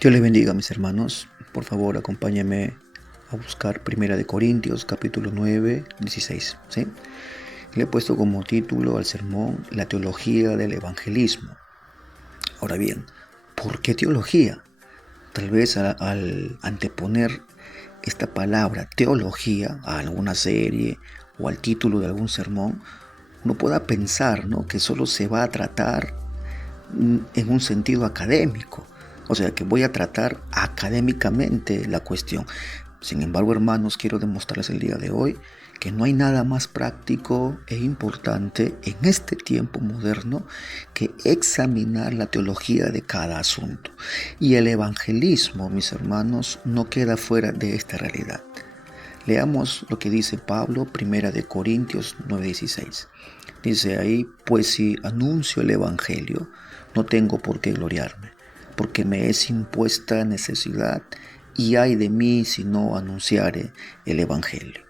Dios les bendiga, mis hermanos. Por favor, acompáñenme a buscar 1 Corintios, capítulo 9, 16. ¿Sí? Le he puesto como título al sermón La teología del evangelismo. Ahora bien, ¿por qué teología? Tal vez al anteponer esta palabra teología a alguna serie o al título de algún sermón, uno pueda pensar, ¿no?, que solo se va a tratar en un sentido académico. O sea, que voy a tratar académicamente la cuestión. Sin embargo, hermanos, quiero demostrarles el día de hoy que no hay nada más práctico e importante en este tiempo moderno que examinar la teología de cada asunto. Y el evangelismo, mis hermanos, no queda fuera de esta realidad. Leamos lo que dice Pablo, 1 Corintios 9:16. Dice ahí: pues si anuncio el evangelio, no tengo por qué gloriarme, porque me es impuesta necesidad, y ay de mí si no anunciare el evangelio.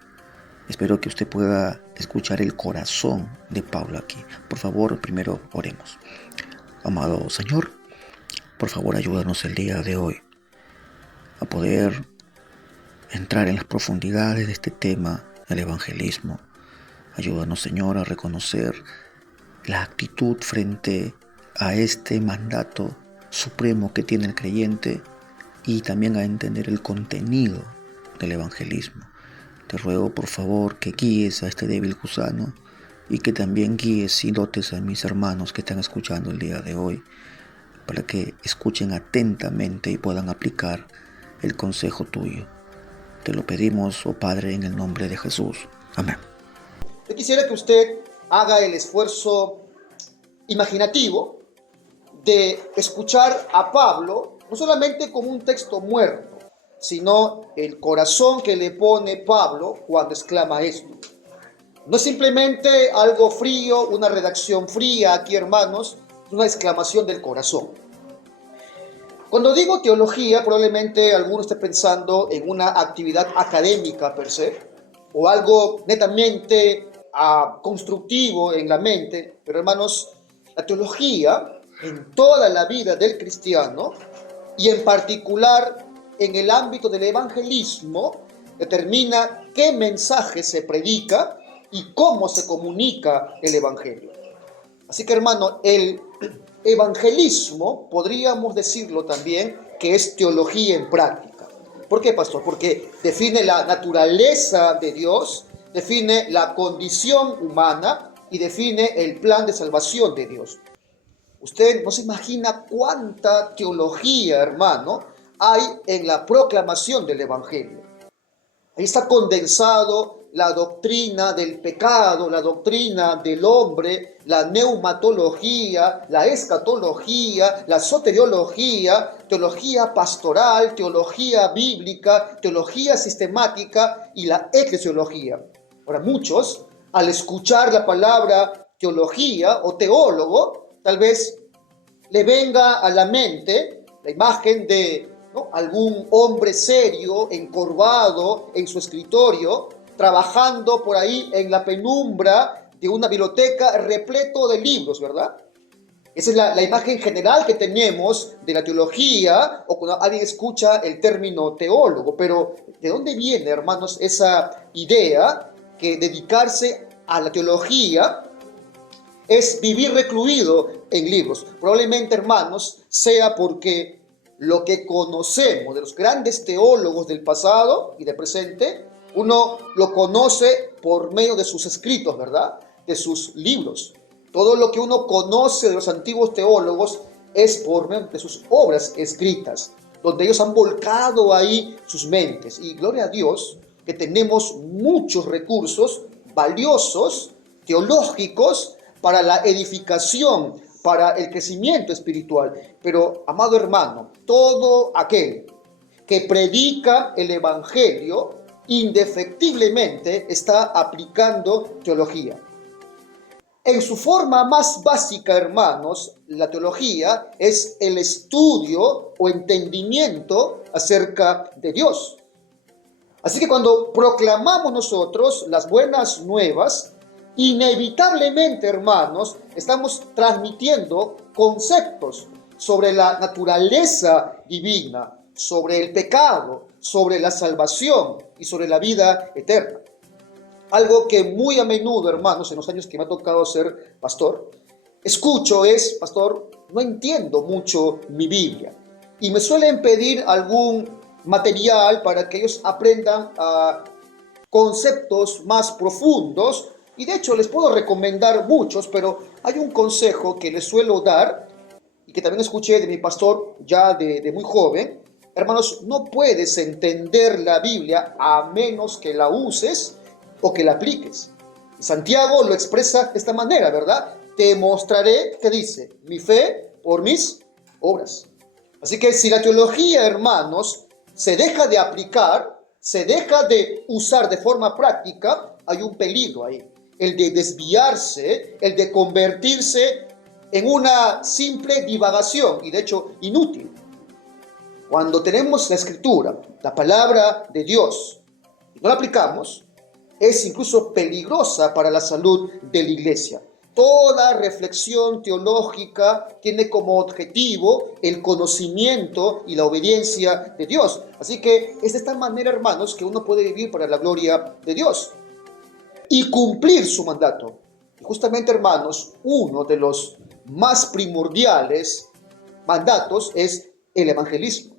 Espero que usted pueda escuchar el corazón de Pablo aquí. Por favor, primero oremos. Amado Señor, por favor ayúdanos el día de hoy a poder entrar en las profundidades de este tema, el evangelismo. Ayúdanos, Señor, a reconocer la actitud frente a este mandato supremo que tiene el creyente y también a entender el contenido del evangelismo. Te ruego, por favor, que guíes a este débil gusano y que también guíes y dotes a mis hermanos que están escuchando el día de hoy, para que escuchen atentamente y puedan aplicar el consejo tuyo. Te lo pedimos, oh Padre, en el nombre de Jesús. Amén. Yo quisiera que usted haga el esfuerzo imaginativo de escuchar a Pablo, no solamente como un texto muerto, sino el corazón que le pone Pablo cuando exclama esto. No es simplemente algo frío, una redacción fría aquí, hermanos, es una exclamación del corazón. Cuando digo teología, probablemente alguno esté pensando en una actividad académica per se, o algo netamente constructivo en la mente, pero hermanos, la teología en toda la vida del cristiano, y en particular en el ámbito del evangelismo, determina qué mensaje se predica y cómo se comunica el evangelio. Así que, hermano, el evangelismo podríamos decirlo también que es teología en práctica. ¿Por qué, pastor? Porque define la naturaleza de Dios, define la condición humana y define el plan de salvación de Dios. Usted no se imagina cuánta teología, hermano, hay en la proclamación del evangelio. Ahí está condensado la doctrina del pecado, la doctrina del hombre, la neumatología, la escatología, la soteriología, teología pastoral, teología bíblica, teología sistemática y la eclesiología. Ahora, muchos, al escuchar la palabra teología o teólogo, tal vez le venga a la mente la imagen de algún hombre serio, encorvado en su escritorio, trabajando por ahí en la penumbra de una biblioteca repleto de libros, ¿verdad? Esa es la imagen general que tenemos de la teología, o cuando alguien escucha el término teólogo. Pero ¿de dónde viene, hermanos, esa idea que dedicarse a la teología es vivir recluido en libros? Probablemente, hermanos, sea porque lo que conocemos de los grandes teólogos del pasado y del presente, uno lo conoce por medio de sus escritos, ¿verdad? De sus libros. Todo lo que uno conoce de los antiguos teólogos es por medio de sus obras escritas, donde ellos han volcado ahí sus mentes. Y gloria a Dios que tenemos muchos recursos valiosos, teológicos, para la edificación, para el crecimiento espiritual. Pero, amado hermano, todo aquel que predica el evangelio indefectiblemente está aplicando teología. En su forma más básica, hermanos, la teología es el estudio o entendimiento acerca de Dios. Así que cuando proclamamos nosotros las buenas nuevas, inevitablemente, hermanos, estamos transmitiendo conceptos sobre la naturaleza divina, sobre el pecado, sobre la salvación y sobre la vida eterna. Algo que muy a menudo, hermanos, en los años que me ha tocado ser pastor, escucho es: pastor, no entiendo mucho mi Biblia. Y me suelen pedir algún material para que ellos aprendan conceptos más profundos. Y de hecho les puedo recomendar muchos, pero hay un consejo que les suelo dar y que también escuché de mi pastor ya de muy joven. Hermanos, no puedes entender la Biblia a menos que la uses o que la apliques. Santiago lo expresa de esta manera, ¿verdad? Te mostraré, ¿qué dice? Mi fe por mis obras. Así que si la teología, hermanos, se deja de aplicar, se deja de usar de forma práctica, hay un peligro ahí. El de desviarse, el de convertirse en una simple divagación y de hecho inútil. Cuando tenemos la Escritura, la palabra de Dios, y no la aplicamos, es incluso peligrosa para la salud de la iglesia. Toda reflexión teológica tiene como objetivo el conocimiento y la obediencia de Dios. Así que es de esta manera, hermanos, que uno puede vivir para la gloria de Dios y cumplir su mandato. Y justamente, hermanos, uno de los más primordiales mandatos es el evangelismo.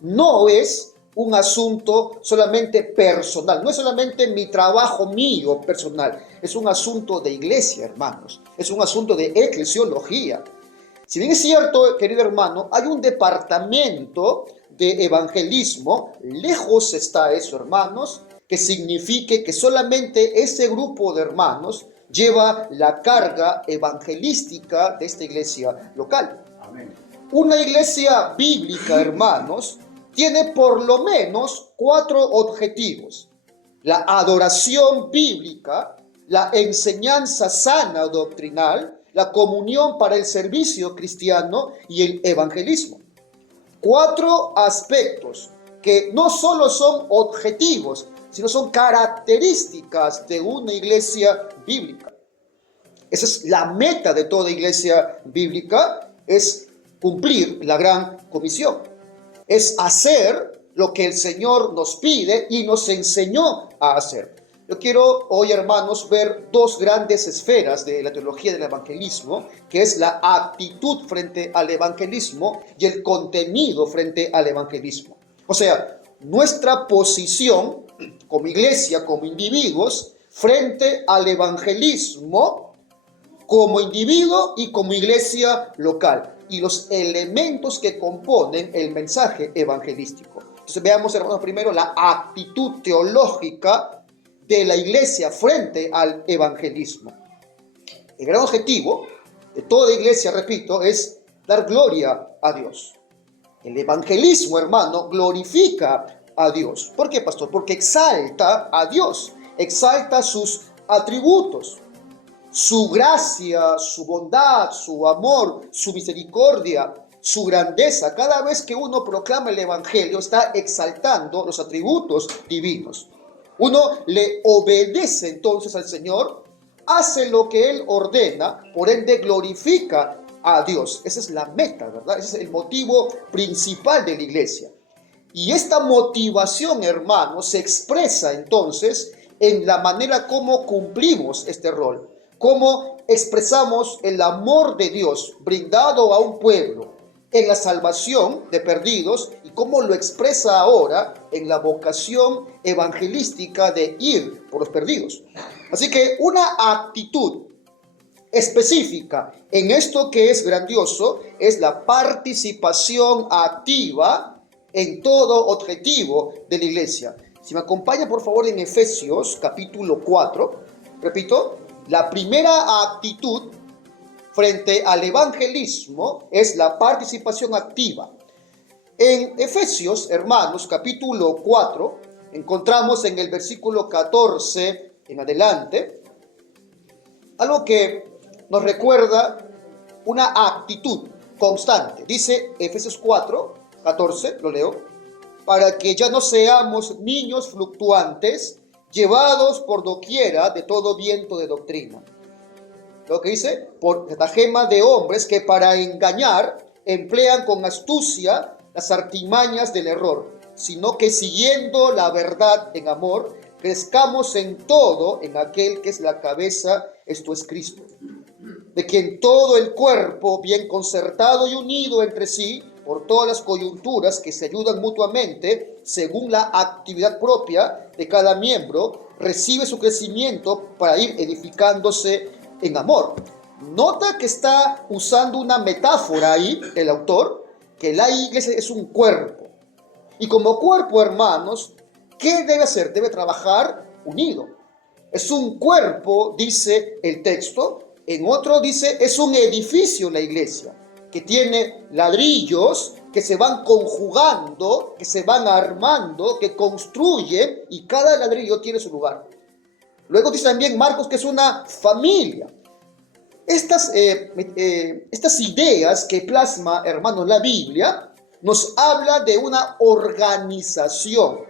No es un asunto solamente personal, no es solamente mi trabajo mío personal, es un asunto de iglesia, hermanos, es un asunto de eclesiología. Si bien es cierto, querido hermano, hay un departamento de evangelismo, lejos está eso, hermanos, que signifique que solamente ese grupo de hermanos lleva la carga evangelística de esta iglesia local. Amén. Una iglesia bíblica, hermanos, tiene por lo menos 4 objetivos: la adoración bíblica, la enseñanza sana doctrinal, la comunión para el servicio cristiano y el evangelismo. 4 aspectos que no solo son objetivos, sino son características de una iglesia bíblica. Esa es la meta de toda iglesia bíblica, es cumplir la gran comisión. Es hacer lo que el Señor nos pide y nos enseñó a hacer. Yo quiero hoy, hermanos, ver 2 grandes esferas de la teología del evangelismo, que es la actitud frente al evangelismo y el contenido frente al evangelismo. O sea, nuestra posición como iglesia, como individuos, frente al evangelismo, como individuo y como iglesia local, y los elementos que componen el mensaje evangelístico. Entonces veamos, hermanos, primero la actitud teológica de la iglesia frente al evangelismo. El gran objetivo de toda iglesia, repito, es dar gloria a Dios. El evangelismo, hermano, glorifica a Dios. ¿Por qué, pastor? Porque exalta a Dios, exalta sus atributos, su gracia, su bondad, su amor, su misericordia, su grandeza. Cada vez que uno proclama el evangelio, está exaltando los atributos divinos. Uno le obedece entonces al Señor, hace lo que Él ordena, por ende glorifica a Dios. Esa es la meta, ¿verdad? Ese es el motivo principal de la iglesia. Y esta motivación, hermanos, se expresa entonces en la manera como cumplimos este rol, cómo expresamos el amor de Dios brindado a un pueblo en la salvación de perdidos y cómo lo expresa ahora en la vocación evangelística de ir por los perdidos. Así que una actitud específica en esto que es grandioso es la participación activa en todo objetivo de la iglesia. Si me acompaña por favor en Efesios capítulo 4, repito, la primera actitud frente al evangelismo es la participación activa. En Efesios, hermanos, capítulo 4, encontramos en el versículo 14 en adelante algo que nos recuerda una actitud constante. Dice Efesios 4, 14, lo leo: para que ya no seamos niños fluctuantes, llevados por doquiera de todo viento de doctrina. Lo que dice, por estratagema de hombres que para engañar emplean con astucia las artimañas del error, sino que siguiendo la verdad en amor, crezcamos en todo en aquel que es la cabeza, esto es Cristo, de quien todo el cuerpo, bien concertado y unido entre sí, por todas las coyunturas que se ayudan mutuamente, según la actividad propia de cada miembro, recibe su crecimiento para ir edificándose en amor. Nota que está usando una metáfora ahí, el autor, que la iglesia es un cuerpo. Y como cuerpo, hermanos, ¿qué debe hacer? Debe trabajar unido. Es un cuerpo, dice el texto. En otro dice, es un edificio la iglesia, que tiene ladrillos que se van conjugando, que se van armando, que construyen, y cada ladrillo tiene su lugar. Luego dice también Marcos que es una familia. Estas ideas que plasma, hermanos, la Biblia, nos habla de una organización,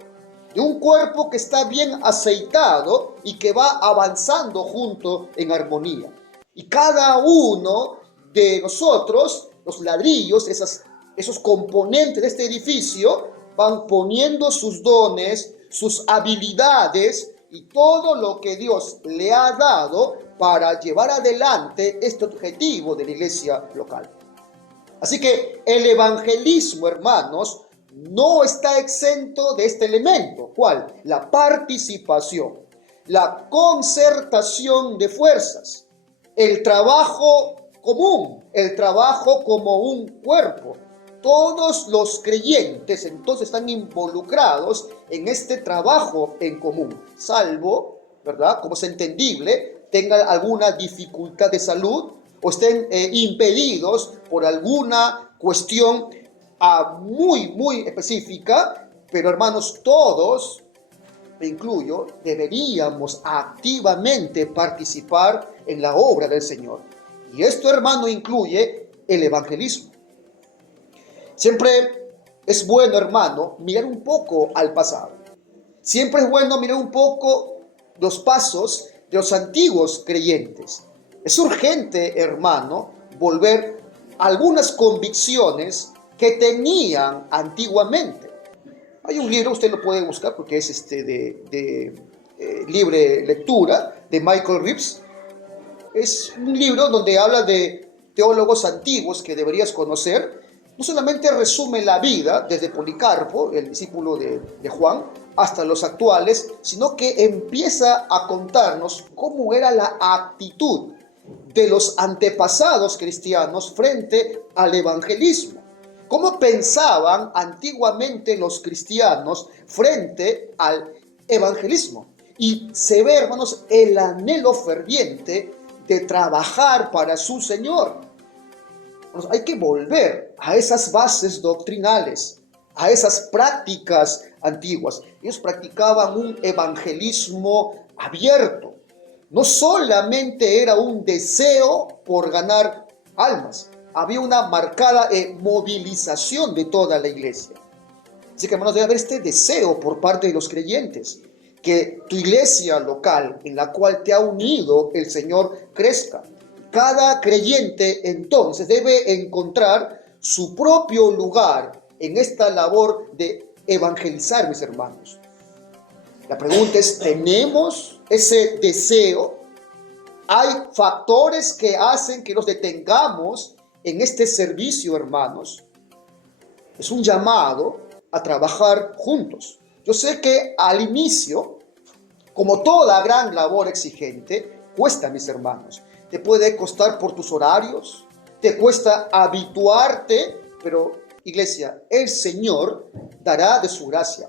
de un cuerpo que está bien aceitado y que va avanzando junto en armonía. Y cada uno de nosotros, los ladrillos, esos componentes de este edificio, van poniendo sus dones, sus habilidades y todo lo que Dios le ha dado para llevar adelante este objetivo de la iglesia local. Así que el evangelismo, hermanos, no está exento de este elemento. ¿Cuál? La participación, la concertación de fuerzas, el trabajo común, el trabajo como un cuerpo. Todos los creyentes entonces están involucrados en este trabajo en común, salvo, ¿verdad?, como es entendible, tengan alguna dificultad de salud o estén impedidos por alguna cuestión muy específica, pero hermanos, todos, me incluyo, deberíamos activamente participar en la obra del Señor. Y esto, hermano, incluye el evangelismo. Siempre es bueno, hermano, mirar un poco al pasado. Siempre es bueno mirar un poco los pasos de los antiguos creyentes. Es urgente, hermano, volver a algunas convicciones que tenían antiguamente. Hay un libro, usted lo puede buscar porque es de libre lectura, de Michael Reeves. Es un libro donde habla de teólogos antiguos que deberías conocer. No solamente resume la vida desde Policarpo, el discípulo de Juan, hasta los actuales, sino que empieza a contarnos cómo era la actitud de los antepasados cristianos frente al evangelismo. ¿Cómo pensaban antiguamente los cristianos frente al evangelismo? Y se ve, hermanos, el anhelo ferviente de trabajar para su Señor. Hay que volver a esas bases doctrinales, a esas prácticas antiguas. Ellos practicaban un evangelismo abierto. No solamente era un deseo por ganar almas, había una marcada movilización de toda la iglesia. Así que, hermanos, debe haber este deseo por parte de los creyentes, que tu iglesia local, en la cual te ha unido el Señor, crezca. Cada creyente entonces debe encontrar su propio lugar en esta labor de evangelizar, mis hermanos. La pregunta es, ¿tenemos ese deseo? ¿Hay factores que hacen que nos detengamos en este servicio, hermanos? Es un llamado a trabajar juntos. Yo sé que al inicio, como toda gran labor exigente, cuesta, mis hermanos. Te puede costar por tus horarios, te cuesta habituarte, pero iglesia, el Señor dará de su gracia.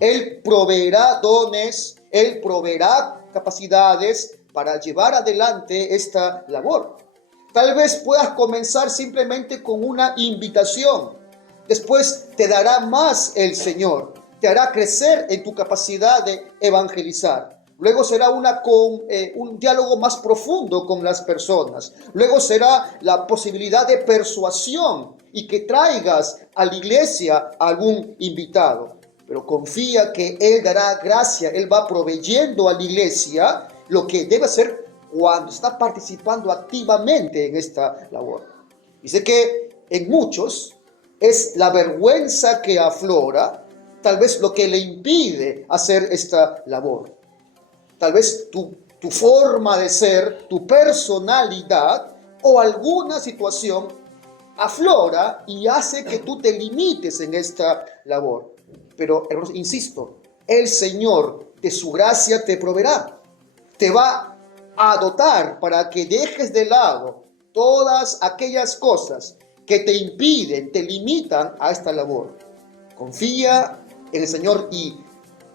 Él proveerá dones, Él proveerá capacidades para llevar adelante esta labor. Tal vez puedas comenzar simplemente con una invitación. Después te dará más el Señor, te hará crecer en tu capacidad de evangelizar. Luego será un diálogo más profundo con las personas. Luego será la posibilidad de persuasión y que traigas a la iglesia a algún invitado. Pero confía que Él dará gracia, Él va proveyendo a la iglesia lo que debe hacer cuando está participando activamente en esta labor. Dice que en muchos es la vergüenza que aflora, tal vez lo que le impide hacer esta labor. Tal vez tu forma de ser, tu personalidad o alguna situación aflora y hace que tú te limites en esta labor. Pero, hermanos, insisto, el Señor de su gracia te proveerá, te va a dotar para que dejes de lado todas aquellas cosas que te impiden, te limitan a esta labor. Confía en el Señor y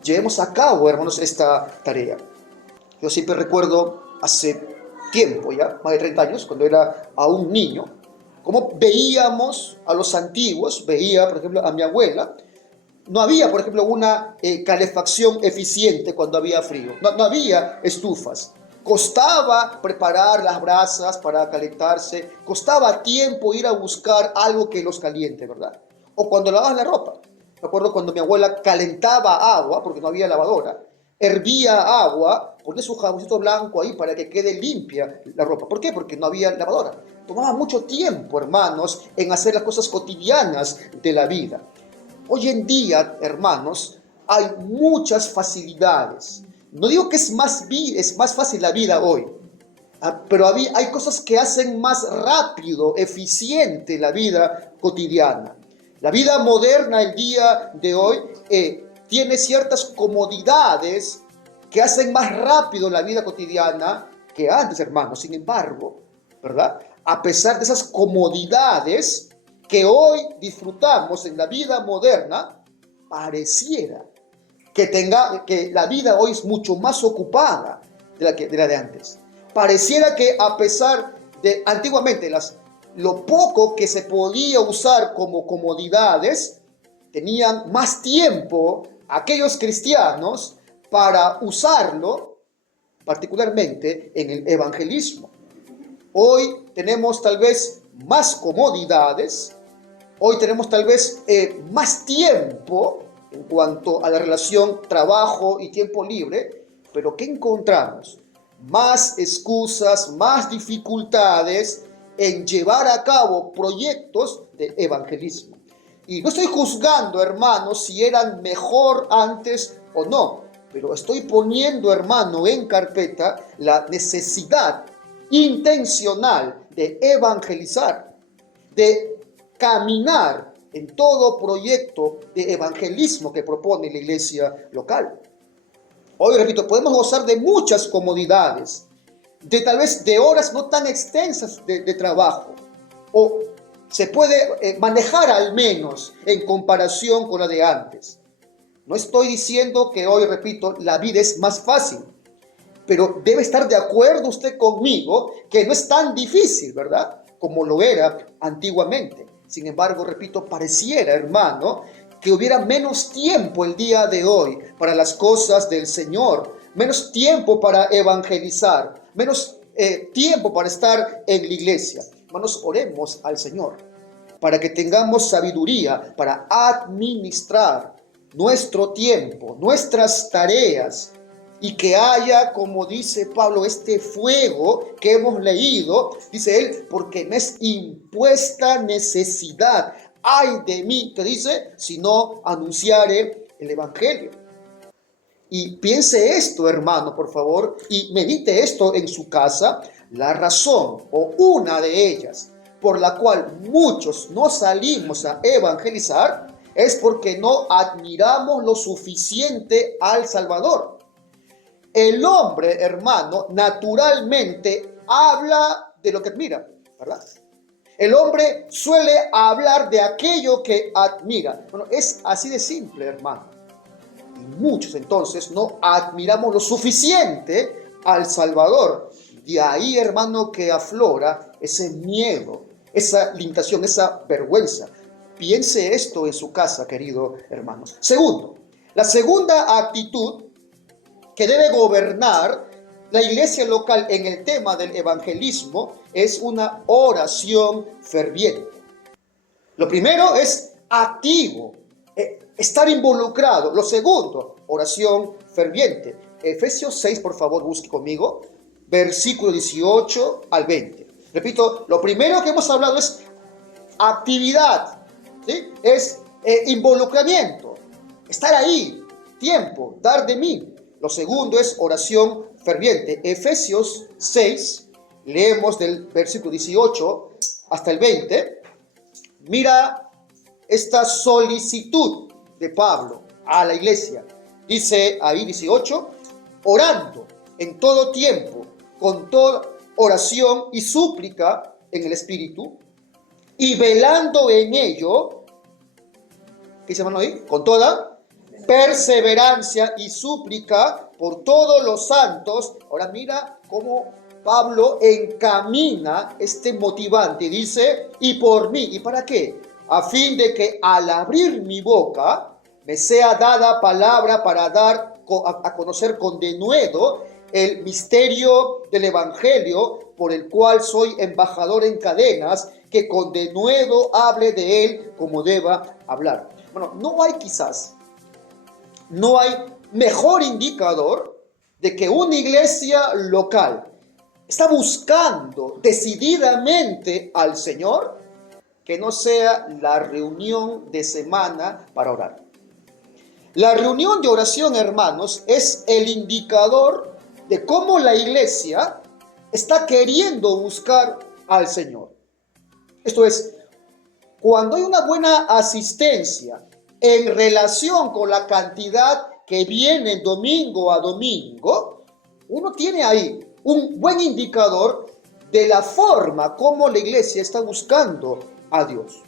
llevemos a cabo, hermanos, esta tarea. Yo siempre recuerdo hace tiempo, ya más de 30 años, cuando era aún niño, cómo veíamos a los antiguos, veía, por ejemplo, a mi abuela. No había, por ejemplo, una calefacción eficiente cuando había frío. No había estufas. Costaba preparar las brasas para calentarse. Costaba tiempo ir a buscar algo que los caliente, ¿verdad? O cuando lavabas la ropa. Me acuerdo cuando mi abuela calentaba agua, porque no había lavadora, hervía agua, ponía su jaboncito blanco ahí para que quede limpia la ropa. ¿Por qué? Porque no había lavadora. Tomaba mucho tiempo, hermanos, en hacer las cosas cotidianas de la vida. Hoy en día, hermanos, hay muchas facilidades. No digo que es más fácil la vida hoy, pero hay cosas que hacen más rápido, eficiente la vida cotidiana. La vida moderna, el día de hoy, tiene ciertas comodidades que hacen más rápido la vida cotidiana que antes, hermanos. Sin embargo, ¿verdad? A pesar de esas comodidades que hoy disfrutamos en la vida moderna, pareciera que la vida hoy es mucho más ocupada de la de antes. Pareciera que a pesar de antiguamente lo poco que se podía usar como comodidades, tenían más tiempo aquellos cristianos para usarlo, particularmente en el evangelismo. Hoy tenemos tal vez más comodidades, hoy tenemos tal vez más tiempo en cuanto a la relación trabajo y tiempo libre, pero ¿qué encontramos? Más excusas, más dificultades en llevar a cabo proyectos de evangelismo. Y no estoy juzgando, hermanos, si eran mejor antes o no, pero estoy poniendo, hermano, en carpeta la necesidad intencional de evangelizar, de caminar en todo proyecto de evangelismo que propone la iglesia local. Hoy, repito, podemos gozar de muchas comodidades, de tal vez de horas no tan extensas de trabajo, o se puede manejar al menos en comparación con la de antes. No estoy diciendo que hoy, repito, la vida es más fácil, pero debe estar de acuerdo usted conmigo que no es tan difícil, ¿verdad? Como lo era antiguamente. Sin embargo, repito, pareciera, hermano, que hubiera menos tiempo el día de hoy para las cosas del Señor, menos tiempo para evangelizar, menos tiempo para estar en la iglesia. Hermanos, oremos al Señor para que tengamos sabiduría para administrar nuestro tiempo, nuestras tareas, y que haya, como dice Pablo, este fuego que hemos leído, dice él, porque me es impuesta necesidad. Ay de mí, que dice, si no anunciare el evangelio. Y piense esto, hermano, por favor, y medite esto en su casa. La razón, o una de ellas, por la cual muchos no salimos a evangelizar, es porque no admiramos lo suficiente al Salvador. El hombre, hermano, naturalmente habla de lo que admira, ¿verdad? El hombre suele hablar de aquello que admira. Bueno, es así de simple, hermano. Y muchos entonces no admiramos lo suficiente al Salvador. De ahí, hermano, que aflora ese miedo, esa limitación, esa vergüenza. Piense esto en su casa, querido hermanos. Segundo, la segunda actitud que debe gobernar la iglesia local en el tema del evangelismo es una oración ferviente. Lo primero es activo, estar involucrado. Lo segundo, oración ferviente. Efesios 6, por favor, busque conmigo, versículo 18 al 20. Repito, lo primero que hemos hablado es actividad, ¿sí? Es involucramiento, estar ahí, tiempo, dar de mí. Lo segundo es oración ferviente. Efesios 6, leemos del versículo 18 hasta el 20. Mira esta solicitud de Pablo a la iglesia. Dice ahí 18, orando en todo tiempo, con toda oración y súplica en el Espíritu, y velando en ello, ¿qué dice hermano ahí? Con toda perseverancia y súplica por todos los santos. Ahora mira cómo Pablo encamina este motivante. Dice, y por mí, ¿y para qué? A fin de que al abrir mi boca me sea dada palabra para dar a conocer con denuedo el misterio del Evangelio, por el cual soy embajador en cadenas, que con denuedo hable de él como deba hablar. Bueno, no hay mejor indicador de que una iglesia local está buscando decididamente al Señor que no sea la reunión de semana para orar. La reunión de oración, hermanos, es el indicador de cómo la iglesia está queriendo buscar al Señor. Esto es, cuando hay una buena asistencia en relación con la cantidad que viene domingo a domingo, uno tiene ahí un buen indicador de la forma como la iglesia está buscando a Dios.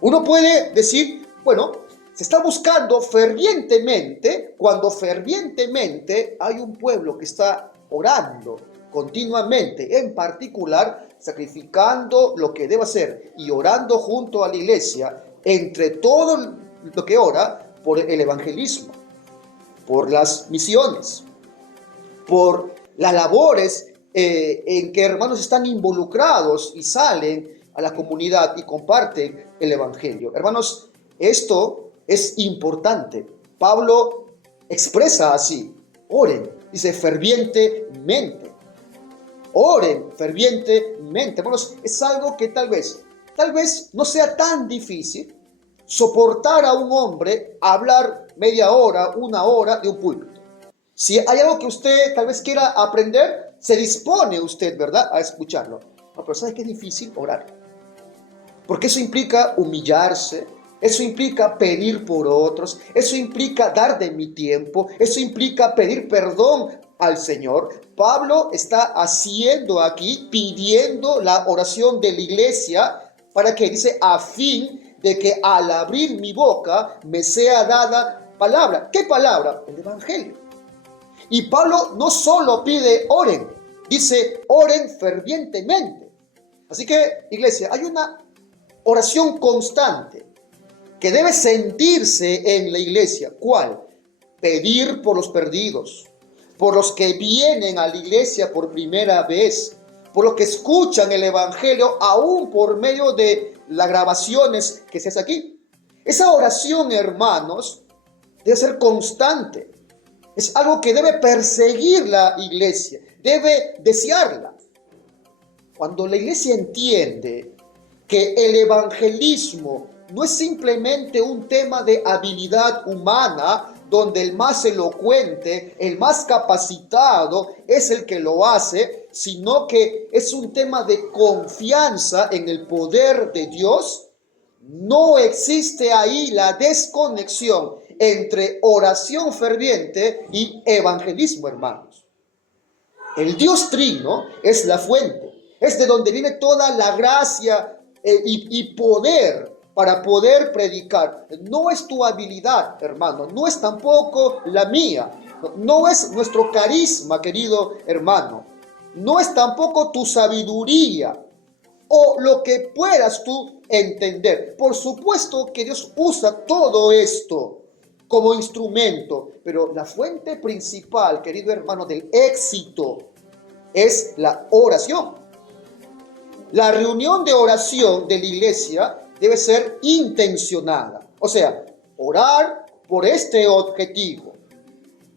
Uno puede decir, bueno, se está buscando fervientemente cuando fervientemente hay un pueblo que está orando continuamente, en particular sacrificando lo que debe hacer y orando junto a la iglesia, entre todo lo que ora, por el evangelismo, por las misiones, por las labores en que hermanos están involucrados y salen a la comunidad y comparten el evangelio. Hermanos, esto es importante. Pablo expresa así, oren, dice fervientemente. Oren fervientemente. Hermanos, es algo que tal vez no sea tan difícil soportar a un hombre hablar media hora, una hora de un púlpito. Si hay algo que usted tal vez quiera aprender, se dispone usted, ¿verdad?, a escucharlo. No, pero ¿sabe qué es difícil? Orar. Porque eso implica humillarse, eso implica pedir por otros, eso implica dar de mi tiempo, eso implica pedir perdón al Señor. Pablo está haciendo aquí, pidiendo la oración de la iglesia, para que dice, a fin de que al abrir mi boca me sea dada palabra. ¿Qué palabra? El Evangelio. Y Pablo no solo pide oren, dice oren fervientemente. Así que, iglesia, hay una oración constante que debe sentirse en la iglesia. ¿Cuál? Pedir por los perdidos, por los que vienen a la iglesia por primera vez, por los que escuchan el evangelio aún por medio de las grabaciones que se hace aquí. Esa oración, hermanos, debe ser constante. Es algo que debe perseguir la iglesia, debe desearla. Cuando la iglesia entiende que el evangelismo no es simplemente un tema de habilidad humana, donde el más elocuente, el más capacitado es el que lo hace, sino que es un tema de confianza en el poder de Dios, no existe ahí la desconexión entre oración ferviente y evangelismo, hermanos. El Dios Trino es la fuente, es de donde viene toda la gracia y poder para poder predicar. No es tu habilidad, hermano, no es tampoco la mía, no es nuestro carisma, querido hermano, no es tampoco tu sabiduría o lo que puedas tú entender. Por supuesto que Dios usa todo esto como instrumento, pero la fuente principal, querido hermano, del éxito es la oración. La reunión de oración de la iglesia debe ser intencionada. O sea, orar por este objetivo,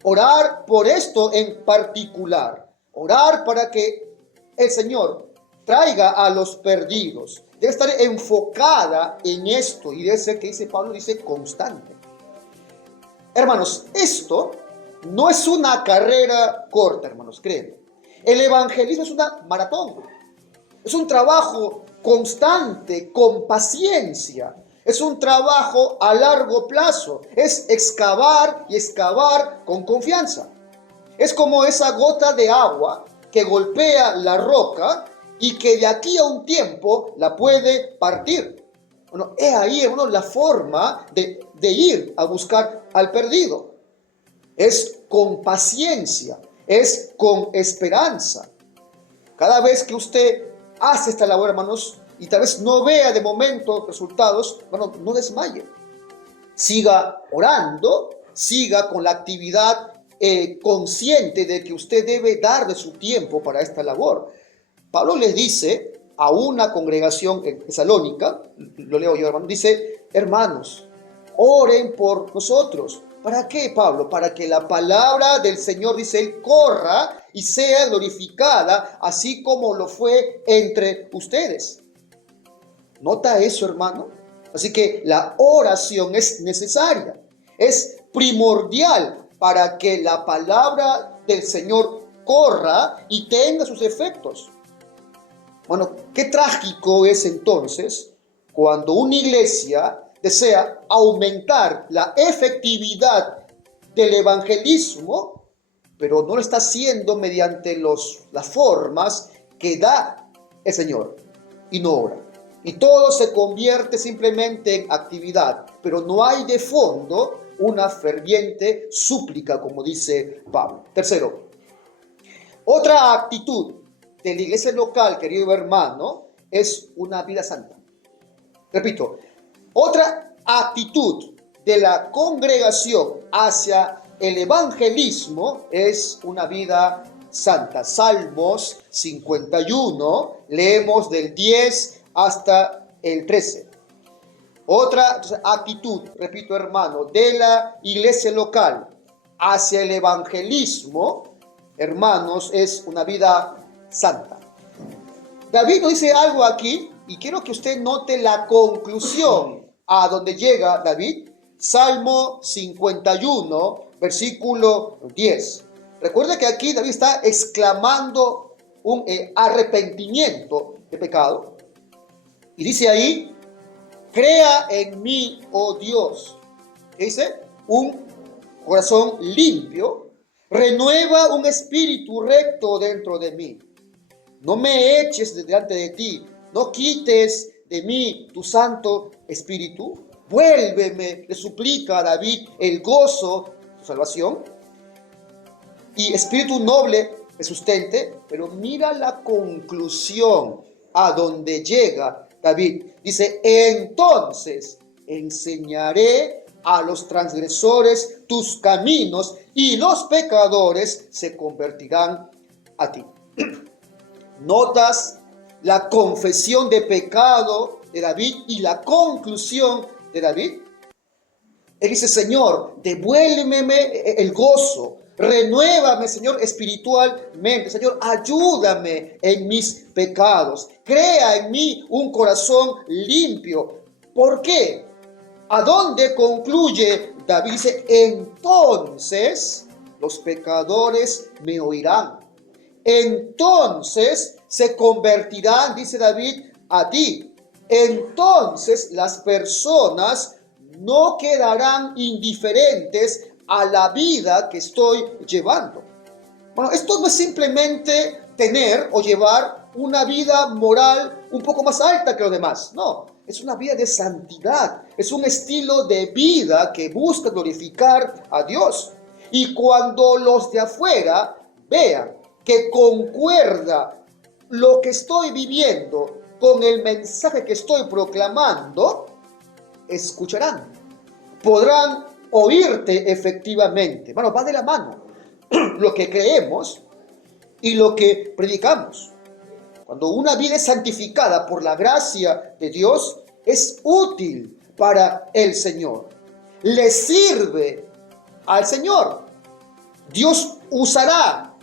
orar por esto en particular, orar para que el Señor traiga a los perdidos. Debe estar enfocada en esto y debe ser, que dice Pablo, dice constante. Hermanos, esto no es una carrera corta, hermanos, créanme. El evangelismo es una maratón. Es un trabajo constante, con paciencia. Es un trabajo a largo plazo. Es excavar y excavar con confianza. Es como esa gota de agua que golpea la roca y que de aquí a un tiempo la puede partir. Bueno, es ahí, hermano, la forma de ir a buscar al perdido. Es con paciencia, es con esperanza. Cada vez que usted hace esta labor, hermanos, y tal vez no vea de momento resultados, bueno, no desmaye. Siga orando, siga con la actividad consciente de que usted debe dar de su tiempo para esta labor. Pablo les dice a una congregación en Tesalónica, lo leo yo, hermano, dice: hermanos, oren por nosotros. ¿Para qué, Pablo? Para que la palabra del Señor, dice él, corra y sea glorificada, así como lo fue entre ustedes. ¿Nota eso, hermano? Así que la oración es necesaria, es primordial para que la palabra del Señor corra y tenga sus efectos. Bueno, qué trágico es entonces cuando una iglesia desea aumentar la efectividad del evangelismo, pero no lo está haciendo mediante las formas que da el Señor, y no ora. Y todo se convierte simplemente en actividad, pero no hay de fondo una ferviente súplica, como dice Pablo. Tercero, otra actitud de la iglesia local, querido hermano, es una vida santa. Repito, otra actitud de la congregación hacia el evangelismo es una vida santa. Salmos 51, leemos del 10 hasta el 13. Otra actitud, repito, hermano, de la iglesia local hacia el evangelismo, hermanos, es una vida santa. David nos dice algo aquí, y quiero que usted note la conclusión a donde llega David. Salmo 51, versículo 10. Recuerda que aquí David está exclamando un arrepentimiento de pecado. Y dice ahí: crea en mí, oh Dios. ¿Qué dice? Un corazón limpio. Renueva un espíritu recto dentro de mí. No me eches de delante de ti, no quites de mí tu santo espíritu. Vuélveme, le suplica a David, el gozo de tu salvación, y espíritu noble me sustente. Pero mira la conclusión a donde llega David. Dice: entonces enseñaré a los transgresores tus caminos, y los pecadores se convertirán a ti. ¿Notas la confesión de pecado de David y la conclusión de David? Él dice: Señor, devuélveme el gozo, renuévame, Señor, espiritualmente. Señor, ayúdame en mis pecados, crea en mí un corazón limpio. ¿Por qué? ¿A dónde concluye David? Dice: entonces los pecadores me oirán. Entonces se convertirán, dice David, a ti. Entonces las personas no quedarán indiferentes a la vida que estoy llevando. Bueno, esto no es simplemente tener o llevar una vida moral un poco más alta que los demás. No, es una vida de santidad. Es un estilo de vida que busca glorificar a Dios. Y cuando los de afuera vean que concuerda lo que estoy viviendo con el mensaje que estoy proclamando, escucharán, podrán oírte efectivamente. Bueno, va de la mano lo que creemos y lo que predicamos. Cuando una vida es santificada por la gracia de Dios, es útil para el Señor, le sirve al Señor. Dios usará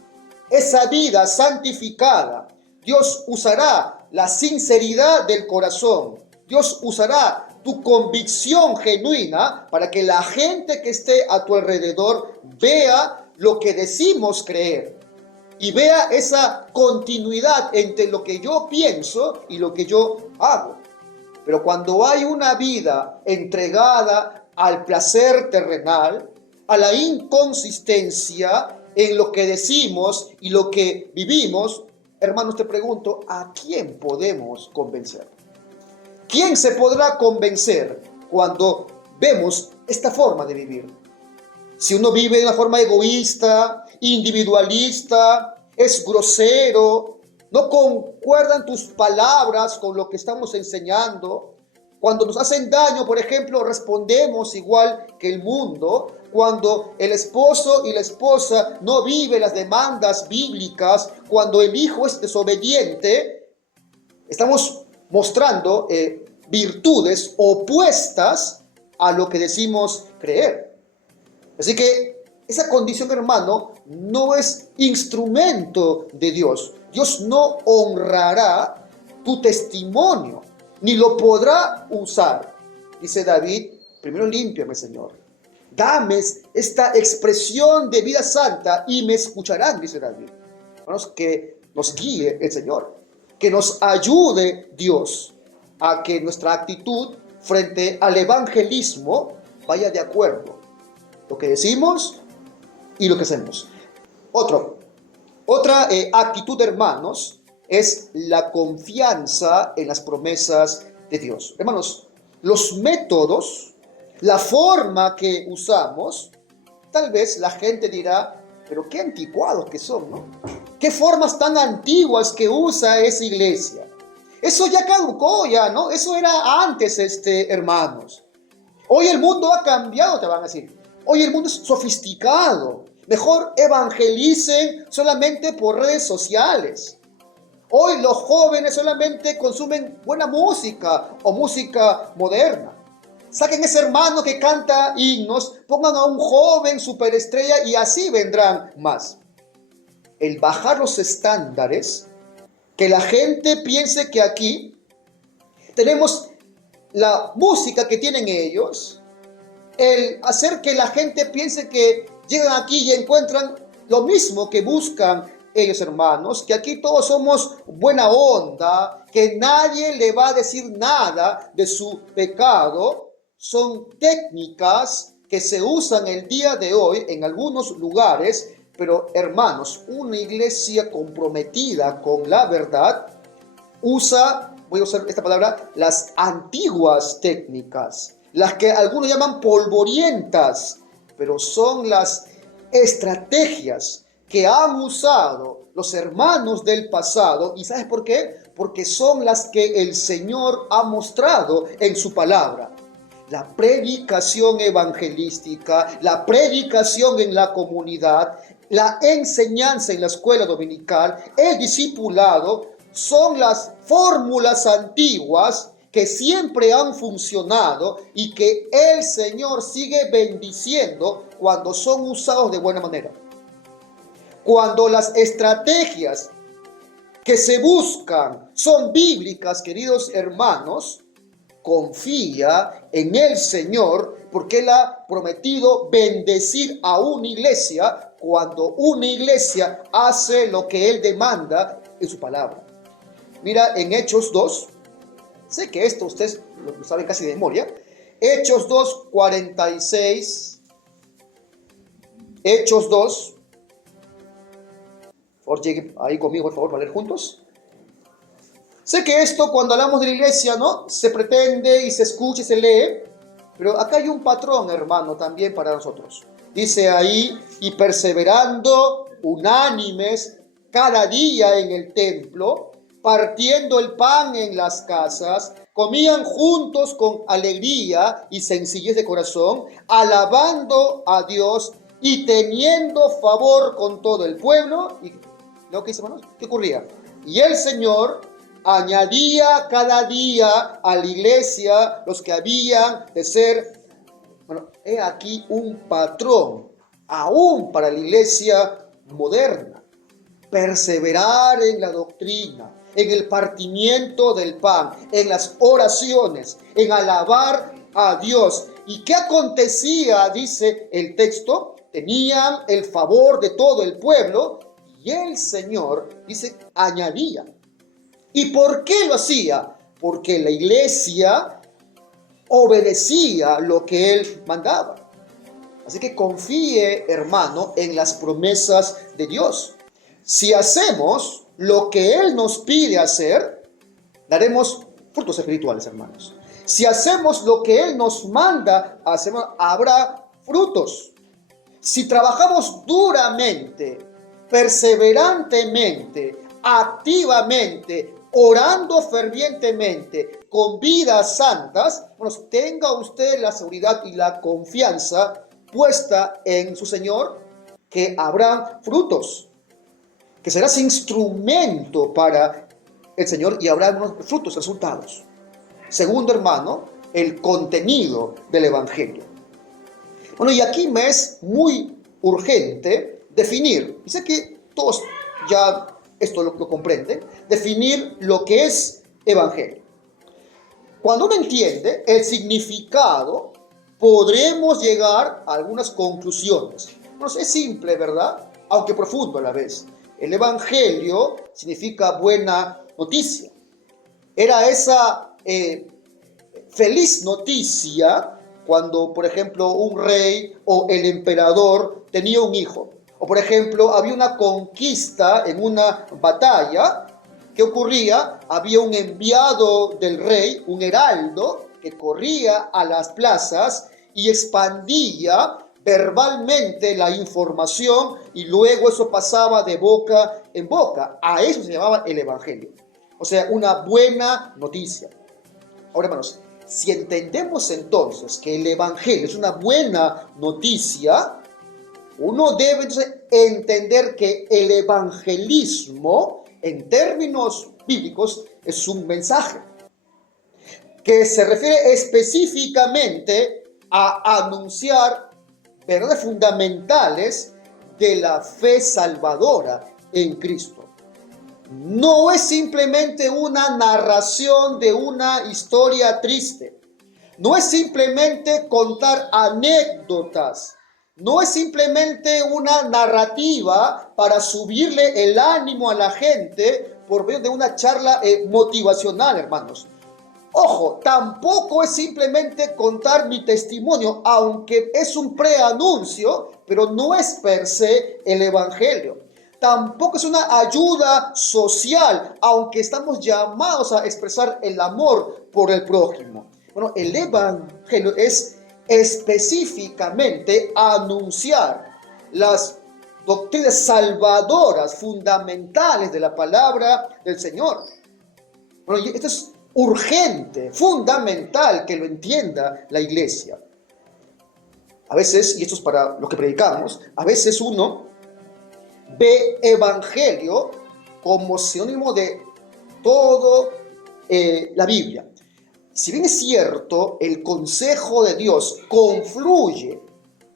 esa vida santificada Dios usará la sinceridad del corazón. Dios usará tu convicción genuina para que la gente que esté a tu alrededor vea lo que decimos creer y vea esa continuidad entre lo que yo pienso y lo que yo hago. Pero cuando hay una vida entregada al placer terrenal, a la inconsistencia en lo que decimos y lo que vivimos, hermanos, te pregunto, ¿a quién podemos convencer? ¿Quién se podrá convencer cuando vemos esta forma de vivir? Si uno vive de una forma egoísta, individualista, es grosero, no concuerdan tus palabras con lo que estamos enseñando. Cuando nos hacen daño, por ejemplo, respondemos igual que el mundo. Cuando el esposo y la esposa no viven las demandas bíblicas, cuando el hijo es desobediente, estamos mostrando virtudes opuestas a lo que decimos creer. Así que esa condición, hermano, no es instrumento de Dios. Dios no honrará tu testimonio, ni lo podrá usar. Dice David, primero límpiame, Señor. Dame esta expresión de vida santa y me escucharán, dice David. Hermanos, que nos guíe el Señor, que nos ayude Dios a que nuestra actitud frente al evangelismo vaya de acuerdo lo que decimos y lo que hacemos. Otra actitud, hermanos, es la confianza en las promesas de Dios. Hermanos, los métodos, la forma que usamos, tal vez la gente dirá, pero qué anticuados que son, ¿no? Qué formas tan antiguas que usa esa iglesia. Eso ya caducó, ya, ¿no? Eso era antes, hermanos. Hoy el mundo ha cambiado, te van a decir. Hoy el mundo es sofisticado. Mejor evangelicen solamente por redes sociales. Hoy los jóvenes solamente consumen buena música o música moderna. Saquen ese hermano que canta himnos, pongan a un joven superestrella y así vendrán más. El bajar los estándares, que la gente piense que aquí tenemos la música que tienen ellos, el hacer que la gente piense que llegan aquí y encuentran lo mismo que buscan ellos, hermanos, que aquí todos somos buena onda, que nadie le va a decir nada de su pecado, son técnicas que se usan el día de hoy en algunos lugares, pero hermanos, una iglesia comprometida con la verdad usa, voy a usar esta palabra, las antiguas técnicas, las que algunos llaman polvorientas, pero son las estrategias que han usado los hermanos del pasado. ¿Y sabes por qué? Porque son las que el Señor ha mostrado en su palabra. La predicación evangelística, la predicación en la comunidad, la enseñanza en la escuela dominical, el discipulado, son las fórmulas antiguas que siempre han funcionado y que el Señor sigue bendiciendo cuando son usados de buena manera. Cuando las estrategias que se buscan son bíblicas, queridos hermanos, confía en el Señor porque Él ha prometido bendecir a una iglesia cuando una iglesia hace lo que Él demanda en su palabra. Mira, en Hechos 2, sé que esto ustedes lo saben casi de memoria, Hechos 2, 46, Hechos 2, por favor, llegue ahí conmigo, por favor, para leer juntos. Sé que esto cuando hablamos de la iglesia, ¿no? Se pretende y se escucha y se lee, pero acá hay un patrón, hermano, también para nosotros. Dice ahí, y perseverando unánimes cada día en el templo, partiendo el pan en las casas, comían juntos con alegría y sencillez de corazón, alabando a Dios y teniendo favor con todo el pueblo. ¿Y lo que dice, hermanos? ¿Qué ocurría? Y el Señor añadía cada día a la iglesia los que habían de ser. Bueno, he aquí un patrón, aún para la iglesia moderna. perseverar en la doctrina, en el partimiento del pan, en las oraciones, en alabar a Dios. ¿Y qué acontecía? Dice el texto, tenían el favor de todo el pueblo y el Señor, dice, añadía. ¿Y por qué lo hacía? Porque la iglesia obedecía lo que Él mandaba. Así que confíe, hermano, en las promesas de Dios. Si hacemos lo que Él nos pide hacer, daremos frutos espirituales, hermanos. Si hacemos lo que Él nos manda hacer, habrá frutos. Si trabajamos duramente, perseverantemente, activamente, orando fervientemente, con vidas santas, bueno, tenga usted la seguridad y la confianza puesta en su Señor, que habrá frutos, que serás instrumento para el Señor y habrá unos frutos, resultados. Segundo, hermano, el contenido del Evangelio. Bueno, y aquí me es muy urgente definir, y sé que todos ya esto lo comprenden, definir lo que es Evangelio. Cuando uno entiende el significado, podremos llegar a algunas conclusiones. Bueno, es simple, ¿verdad? Aunque profundo a la vez. El Evangelio significa buena noticia. Era esa feliz noticia cuando, por ejemplo, un rey o el emperador tenía un hijo. O, por ejemplo, había una conquista en una batalla. ¿Qué ocurría? Había un enviado del rey, un heraldo, que corría a las plazas y expandía verbalmente la información y luego eso pasaba de boca en boca. A eso se llamaba el Evangelio. O sea, una buena noticia. Ahora, hermanos, si entendemos entonces que el Evangelio es una buena noticia, uno debe entonces entender que el evangelismo, en términos bíblicos, es un mensaje que se refiere específicamente a anunciar verdades fundamentales de la fe salvadora en Cristo. No es simplemente una narración de una historia triste. No es simplemente contar anécdotas. No es simplemente una narrativa para subirle el ánimo a la gente por medio de una charla motivacional, hermanos. Ojo, tampoco es simplemente contar mi testimonio, aunque es un preanuncio, pero no es per se el Evangelio. Tampoco es una ayuda social, aunque estamos llamados a expresar el amor por el prójimo. Bueno, el Evangelio es específicamente anunciar las doctrinas salvadoras fundamentales de la palabra del Señor. Bueno, esto es urgente, fundamental que lo entienda la iglesia. A veces, y esto es para los que predicamos, a veces uno ve evangelio como sinónimo de todo la Biblia. Si bien es cierto, el consejo de Dios confluye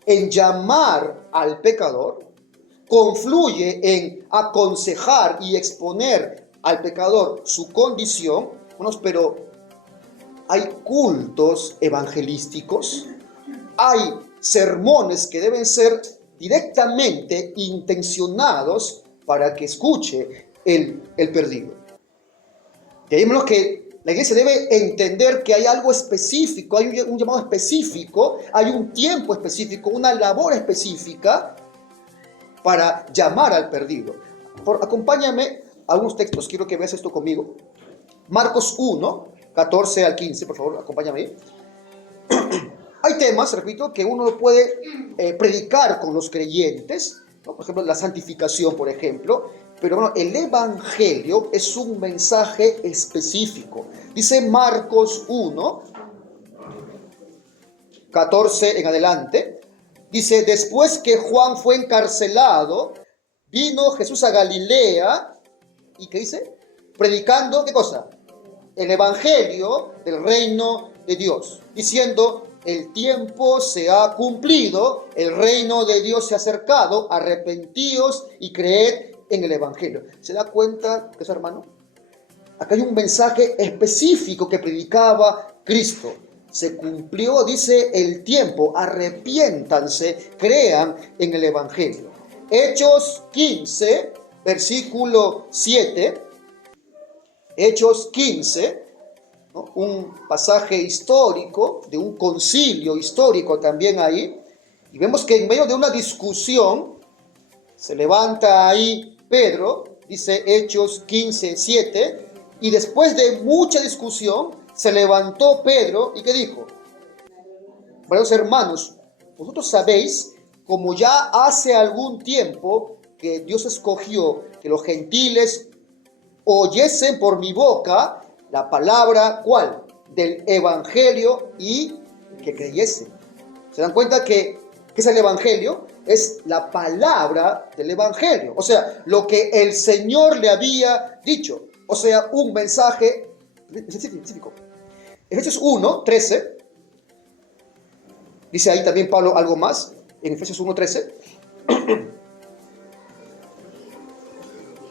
en llamar al pecador, confluye en aconsejar y exponer al pecador su condición, pero hay cultos evangelísticos, hay sermones que deben ser directamente intencionados para que escuche el perdido. De ahí menos que la iglesia debe entender que hay algo específico, hay un llamado específico, hay un tiempo específico, una labor específica para llamar al perdido. Acompáñame a algunos textos, quiero que veas esto conmigo. Marcos 1, 14 al 15, por favor, acompáñame ahí. Hay temas, repito, que uno puede predicar con los creyentes, ¿no? Por ejemplo, la santificación, por ejemplo. Pero bueno, el Evangelio es un mensaje específico. Dice Marcos 1, 14 en adelante. Dice, después que Juan fue encarcelado, vino Jesús a Galilea. ¿Y qué dice? Predicando, ¿qué cosa? El Evangelio del reino de Dios. Diciendo, el tiempo se ha cumplido, el reino de Dios se ha acercado, arrepentíos y creed en el Evangelio. ¿Se da cuenta de eso, hermano? Acá hay un mensaje específico que predicaba Cristo. Se cumplió, dice, el tiempo. Arrepiéntanse, crean en el Evangelio. Hechos 15, versículo 7. Hechos 15, ¿no? Un pasaje histórico, de un concilio histórico también ahí. Y vemos que en medio de una discusión, se levanta ahí Pedro, dice Hechos 15, 7, y después de mucha discusión, se levantó Pedro y ¿qué dijo? Buenos hermanos, vosotros sabéis, como ya hace algún tiempo que Dios escogió que los gentiles oyesen por mi boca la palabra, ¿cuál? Del Evangelio y que creyesen. ¿Se dan cuenta que es el Evangelio? Es la palabra del Evangelio. O sea, lo que el Señor le había dicho. O sea, un mensaje específico. Efesios 1, 13. Dice ahí también Pablo algo más. En Efesios 1, 13.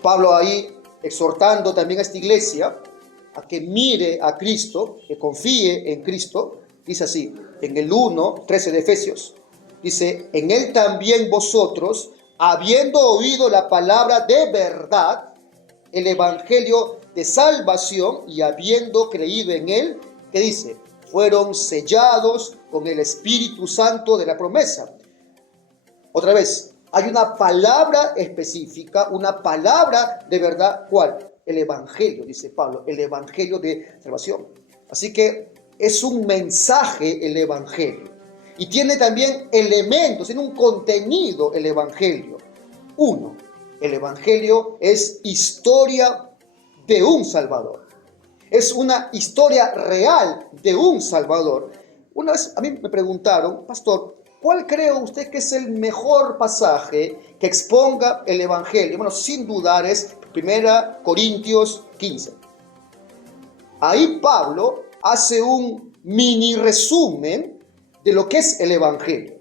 Pablo ahí exhortando también a esta iglesia a que mire a Cristo, que confíe en Cristo. Dice así, en el 1, 13 de Efesios. Dice, en él también vosotros, habiendo oído la palabra de verdad, el evangelio de salvación, y habiendo creído en él, ¿qué dice? Fueron sellados con el Espíritu Santo de la promesa. Otra vez, hay una palabra específica, una palabra de verdad. ¿Cuál? El evangelio, dice Pablo, el evangelio de salvación. Así que es un mensaje el evangelio. Y tiene también elementos, tiene un contenido el evangelio. Uno, el evangelio es historia de un Salvador. Es una historia real de un Salvador. Una vez a mí me preguntaron, pastor, ¿cuál cree usted que es el mejor pasaje que exponga el evangelio? Bueno, sin dudar es 1 Corintios 15. Ahí Pablo hace un mini resumen de lo que es el evangelio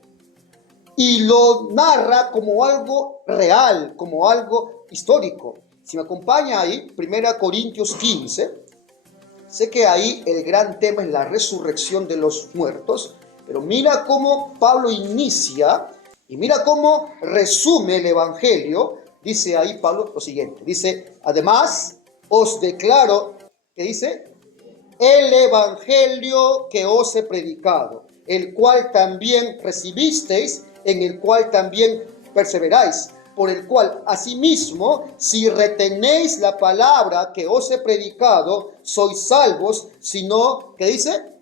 y lo narra como algo real, como algo histórico. Si me acompaña ahí, 1 Corintios 15, sé que ahí el gran tema es la resurrección de los muertos, pero mira cómo Pablo inicia y mira cómo resume el evangelio. Dice ahí Pablo lo siguiente, dice, además os declaro, ¿qué dice? El evangelio que os he predicado, el cual también recibisteis, en el cual también perseveráis, por el cual asimismo, si retenéis la palabra que os he predicado, sois salvos, si no, ¿qué dice?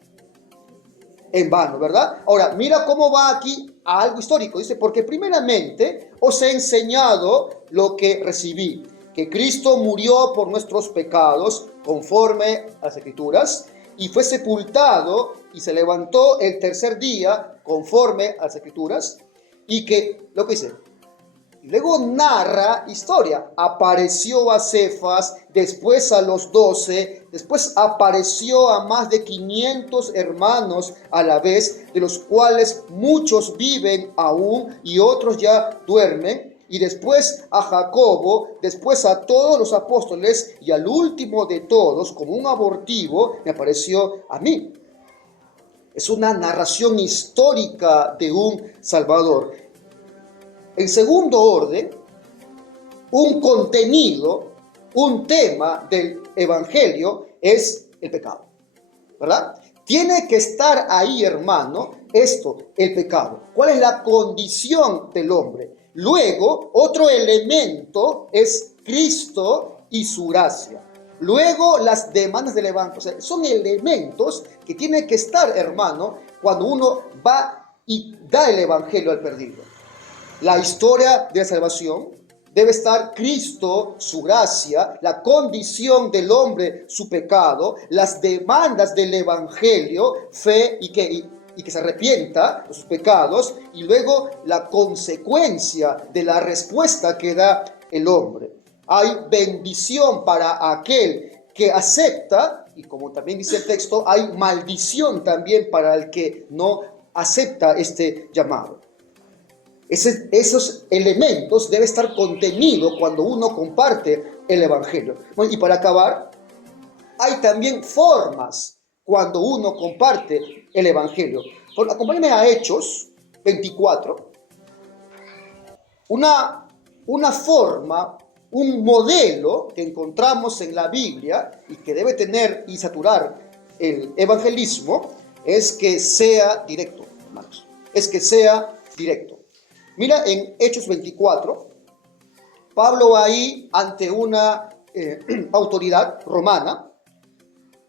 En vano, ¿verdad? Ahora, mira cómo va aquí a algo histórico. Dice, porque primeramente os he enseñado lo que recibí, que Cristo murió por nuestros pecados, conforme a las Escrituras, y fue sepultado y se levantó el tercer día, conforme a las Escrituras, y que, lo que dice, luego narra historia. Apareció a Cefas, después a los 12, después apareció a más de 500 hermanos a la vez, de los cuales muchos viven aún y otros ya duermen. Y después a Jacobo, después a todos los apóstoles y al último de todos, como un abortivo, me apareció a mí. Es una narración histórica de un Salvador. En segundo orden, un contenido, un tema del evangelio es el pecado, ¿verdad? Tiene que estar ahí, hermano, esto, el pecado. ¿Cuál es la condición del hombre? Luego, otro elemento es Cristo y su gracia. Luego, las demandas del evangelio. O sea, son elementos que tienen que estar, hermano, cuando uno va y da el evangelio al perdido. La historia de la salvación debe estar Cristo, su gracia, la condición del hombre, su pecado, las demandas del evangelio, fe y que se arrepienta de sus pecados, y luego la consecuencia de la respuesta que da el hombre. Hay bendición para aquel que acepta, y como también dice el texto, hay maldición también para el que no acepta este llamado. Esos elementos deben estar contenidos cuando uno comparte el Evangelio. Bueno, y para acabar, hay también formas cuando uno comparte el Evangelio. Acompáñenme a Hechos 24. Una forma, un modelo que encontramos en la Biblia y que debe tener y saturar el evangelismo es que sea directo, hermanos. Es que sea directo. Mira en Hechos 24, Pablo ahí ante una autoridad romana,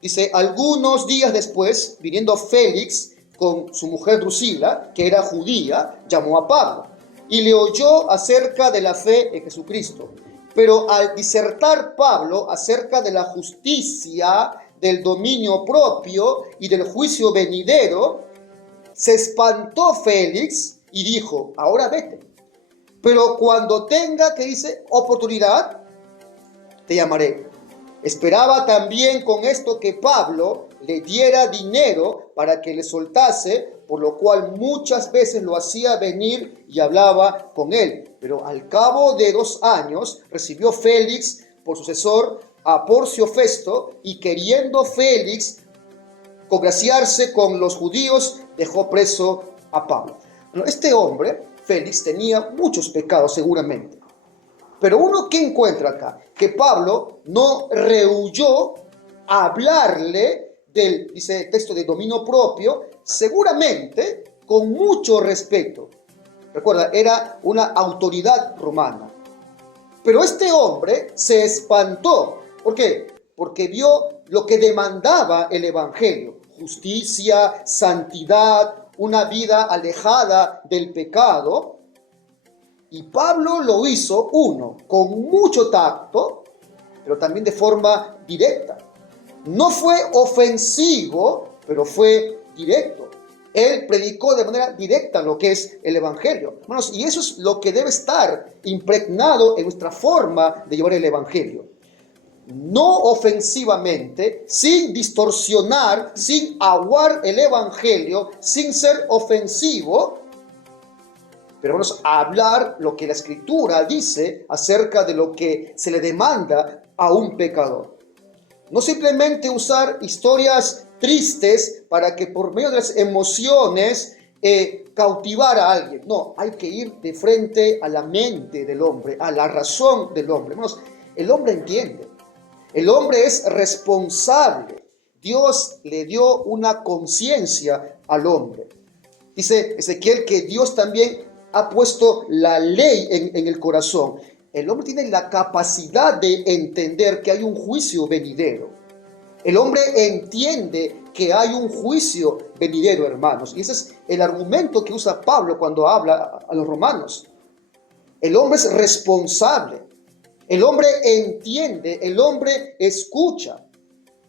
dice, algunos días después, viniendo Félix con su mujer Drusila, que era judía, llamó a Pablo y le oyó acerca de la fe en Jesucristo. Pero al disertar Pablo acerca de la justicia, del dominio propio y del juicio venidero, se espantó Félix y dijo, ahora vete. Pero cuando tenga, que dice, oportunidad, te llamaré. Esperaba también con esto que Pablo le diera dinero para que le soltase, por lo cual muchas veces lo hacía venir y hablaba con él. Pero al cabo de 2 años recibió Félix por sucesor a Porcio Festo, y queriendo Félix congraciarse con los judíos, dejó preso a Pablo. Bueno, este hombre, Félix, tenía muchos pecados seguramente. Pero uno que encuentra acá, que Pablo no rehuyó hablarle dice el texto, de dominio propio, seguramente con mucho respeto. Recuerda, era una autoridad romana. Pero este hombre se espantó. ¿Por qué? Porque vio lo que demandaba el evangelio: justicia, santidad, una vida alejada del pecado. Y Pablo lo hizo, con mucho tacto, pero también de forma directa. No fue ofensivo, pero fue directo. Él predicó de manera directa lo que es el evangelio. Hermanos, y eso es lo que debe estar impregnado en nuestra forma de llevar el evangelio. No ofensivamente, sin distorsionar, sin aguar el evangelio, sin ser ofensivo, pero vamos a hablar lo que la Escritura dice acerca de lo que se le demanda a un pecador. No simplemente usar historias tristes para que por medio de las emociones cautivar a alguien. No, hay que ir de frente a la mente del hombre, a la razón del hombre. Hermanos, el hombre entiende. El hombre es responsable. Dios le dio una conciencia al hombre. Dice Ezequiel que Dios también ha puesto la ley en el corazón. El hombre tiene la capacidad de entender que hay un juicio venidero. El hombre entiende que hay un juicio venidero, hermanos. Y ese es el argumento que usa Pablo cuando habla a los romanos. El hombre es responsable. El hombre entiende, el hombre escucha.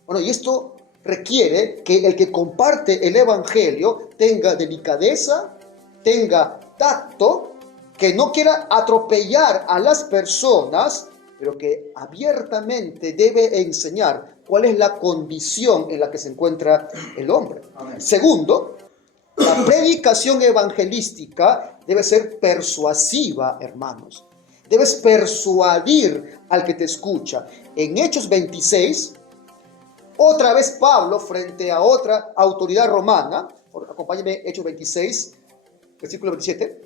Bueno, y esto requiere que el que comparte el evangelio tenga delicadeza, tenga tacto, que no quiera atropellar a las personas, pero que abiertamente debe enseñar cuál es la condición en la que se encuentra el hombre. Amén. Segundo, la predicación evangelística debe ser persuasiva, hermanos. Debes persuadir al que te escucha. En Hechos 26, otra vez Pablo frente a otra autoridad romana. Acompáñenme, Hechos 26, versículo 27.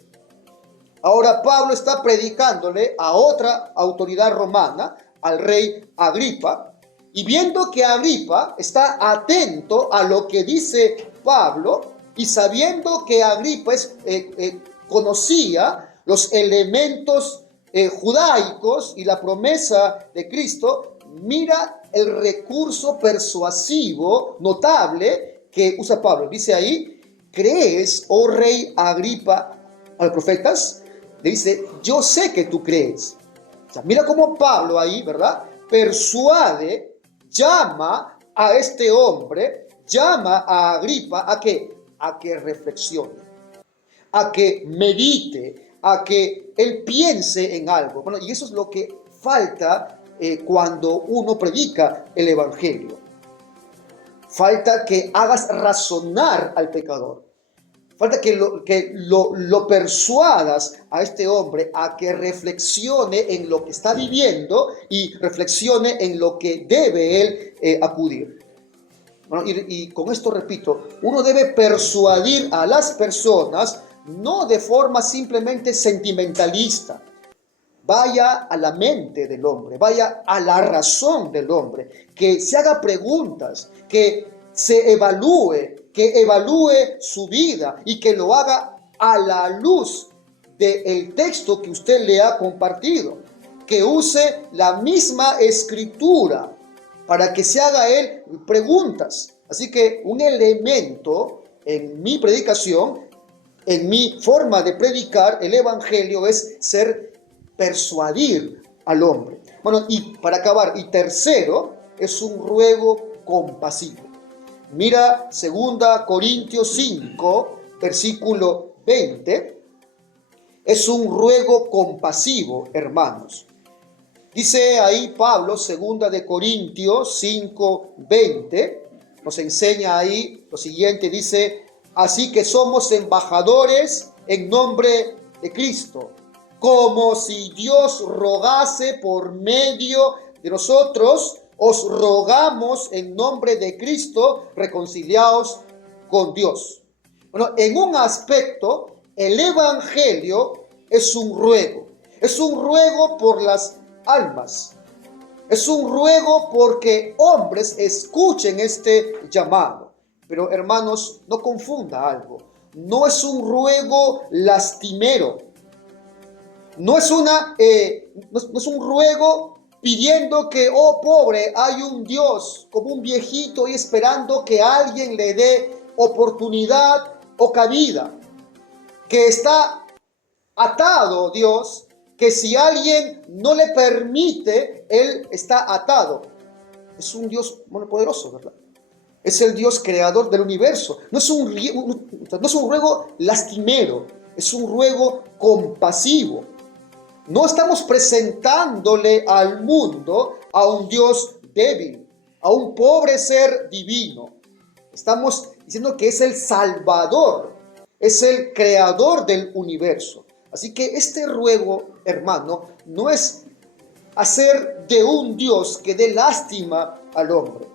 Ahora Pablo está predicándole a otra autoridad romana, al rey Agripa, y viendo que Agripa está atento a lo que dice Pablo, y sabiendo que Agripa conocía los elementos judaicos y la promesa de Cristo, mira el recurso persuasivo notable que usa Pablo. Dice ahí, ¿crees, oh rey Agripa, a los profetas? Le dice, yo sé que tú crees. O sea, mira cómo Pablo ahí, ¿verdad? Persuade, llama a este hombre, llama a Agripa a que reflexione, a que medite, a que él piense en algo. Bueno, y eso es lo que falta cuando uno predica el evangelio. Falta que hagas razonar al pecador. Falta que lo persuadas a este hombre a que reflexione en lo que está viviendo y reflexione en lo que debe él acudir. Bueno, y con esto repito, uno debe persuadir a las personas no de forma simplemente sentimentalista. Vaya a la mente del hombre, vaya a la razón del hombre, que se haga preguntas, que se que evalúe su vida y que lo haga a la luz del texto que usted le ha compartido, que use la misma escritura para que se haga él preguntas. Así que un elemento en mi predicación, en mi forma de predicar el evangelio, es persuadir al hombre. Bueno, y para acabar, y tercero, es un ruego compasivo. Mira 2 Corintios 5, versículo 20. Es un ruego compasivo, hermanos. Dice ahí Pablo, 2 de Corintios 5, 20, nos enseña ahí lo siguiente, dice: así que somos embajadores en nombre de Cristo, como si Dios rogase por medio de nosotros, os rogamos en nombre de Cristo, reconciliaos con Dios. Bueno, en un aspecto, el evangelio es un ruego por las almas. Es un ruego porque hombres escuchen este llamado. Pero hermanos, no confunda algo. No es un ruego lastimero. No es un ruego pidiendo que, oh pobre, hay un Dios como un viejito y esperando que alguien le dé oportunidad o cabida. Que está atado Dios, que si alguien no le permite, él está atado. Es un Dios poderoso, ¿verdad? Es el Dios creador del universo. No es un ruego lastimero, es un ruego compasivo. No estamos presentándole al mundo a un Dios débil, a un pobre ser divino. Estamos diciendo que es el Salvador, es el creador del universo. Así que este ruego, hermano, no es hacer de un Dios que dé lástima al hombre.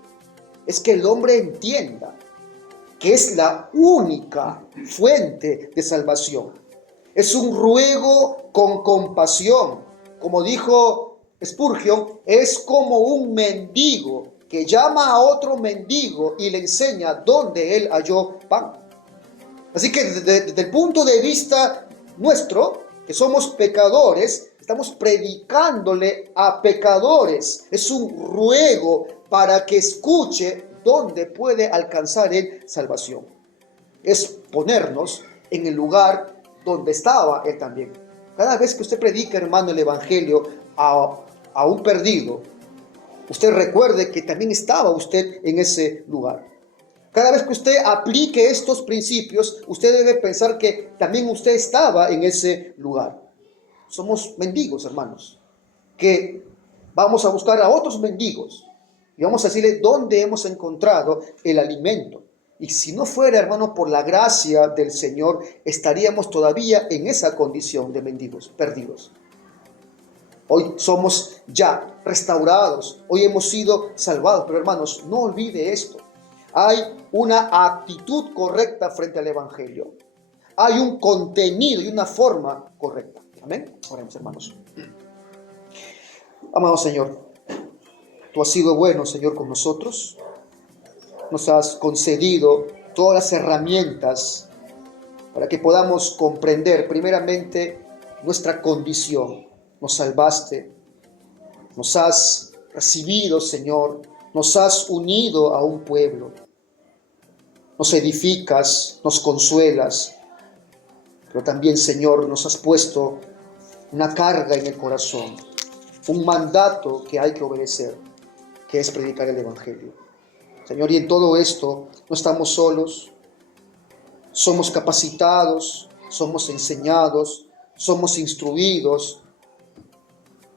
Es que el hombre entienda que es la única fuente de salvación. Es un ruego con compasión. Como dijo Spurgeon, es como un mendigo que llama a otro mendigo y le enseña dónde él halló pan. Así que desde el punto de vista nuestro, que somos pecadores, estamos predicándole a pecadores. Es un ruego para que escuche dónde puede alcanzar él salvación. Es ponernos en el lugar donde estaba él también. Cada vez que usted predica, hermano, el evangelio a un perdido, usted recuerde que también estaba usted en ese lugar. Cada vez que usted aplique estos principios, usted debe pensar que también usted estaba en ese lugar. Somos mendigos, hermanos, que vamos a buscar a otros mendigos y vamos a decirle dónde hemos encontrado el alimento. Y si no fuera, hermano, por la gracia del Señor, estaríamos todavía en esa condición de mendigos, perdidos. Hoy somos ya restaurados, hoy hemos sido salvados, pero hermanos, no olvide esto. Hay una actitud correcta frente al evangelio. Hay un contenido y una forma correcta. Amén. Oremos, hermanos. Amado Señor, tú has sido bueno, Señor, con nosotros. Nos has concedido todas las herramientas para que podamos comprender primeramente nuestra condición. Nos salvaste, nos has recibido, Señor, nos has unido a un pueblo, nos edificas, nos consuelas, pero también, Señor, nos has puesto una carga en el corazón, un mandato que hay que obedecer, que es predicar el evangelio. Señor, y en todo esto no estamos solos, somos capacitados, somos enseñados, somos instruidos,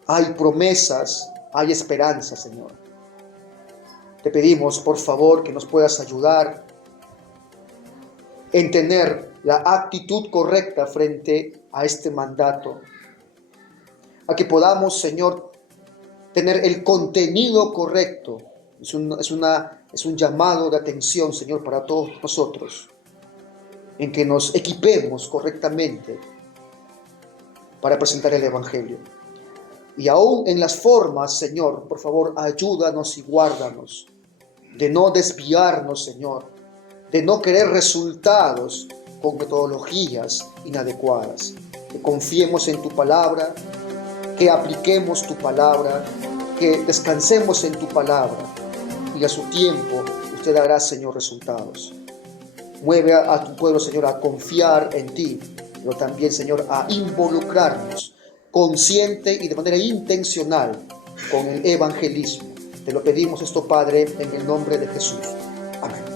hay promesas, hay esperanza, Señor. Te pedimos, por favor, que nos puedas ayudar a entender la actitud correcta frente a este mandato. A que podamos, Señor, tener el contenido correcto. Es un llamado de atención, Señor, para todos nosotros, en que nos equipemos correctamente para presentar el Evangelio. Y aún en las formas, Señor, por favor, ayúdanos y guárdanos de no desviarnos, Señor, de no querer resultados con metodologías inadecuadas. Que confiemos en tu palabra, que apliquemos tu palabra, que descansemos en tu palabra, y a su tiempo usted dará, Señor, resultados. Mueve a tu pueblo, Señor, a confiar en ti, pero también, Señor, a involucrarnos consciente y de manera intencional con el evangelismo. Te lo pedimos esto, Padre, en el nombre de Jesús. Amén.